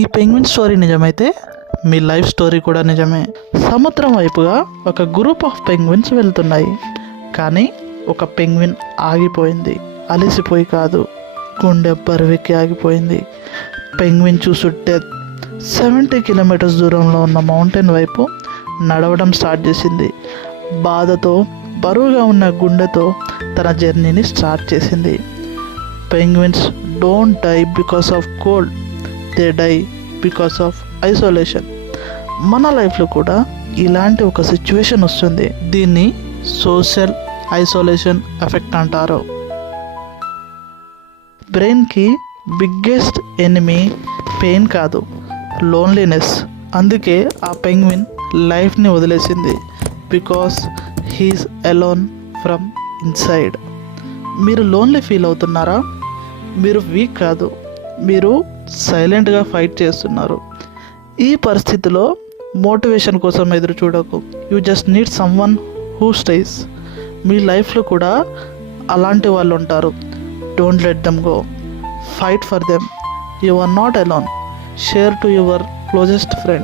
ఈ penguin story నిజమైతే మీ life story కూడా నిజమే. సముద్రం వైపుగా ఒక గ్రూప్ ఆఫ్ పెంగ్విన్స్ వెళ్తున్నాయి. కానీ ఒక పెంగ్విన్ ఆగిపోయింది. అలసిపోయి కాదు, గుండె బరువెక్కి ఆగిపోయింది. పెంగ్విన్ చూసుంటే 70 కిలోమీటర్స్ దూరంలో ఉన్న మౌంటైన్ వైపు నడవడం స్టార్ట్ చేసింది. బాధతో బరువుగా ఉన్న గుండెతో తన జర్నీని స్టార్ట్ చేసింది. Penguins don't die because of cold, they die because of isolation. మన లైఫ్లో కూడా ఇలాంటి ఒక సిచ్యువేషన్ వస్తుంది. దీన్ని సోషల్ ఐసోలేషన్ ఎఫెక్ట్ అంటారు. బ్రెయిన్కి బిగ్గెస్ట్ ఎనిమీ పెయిన్ కాదు, లోన్లీనెస్. అందుకే ఆ పెంగ్విన్ లైఫ్ని వదిలేసింది. Because he's alone from inside. మీరు లోన్లీ ఫీల్ అవుతున్నారా? మీరు వీక్ కాదు, మీరు సైలెంట్గా ఫైట్ చేస్తున్నారు. ఈ పరిస్థితిలో మోటివేషన్ కోసం ఎదురు చూడకు. You just need someone who stays. మీ లైఫ్లో కూడా అలాంటి వాళ్ళు ఉంటారు. Don't let them go. Fight for them. You are not alone. Share to your closest friend.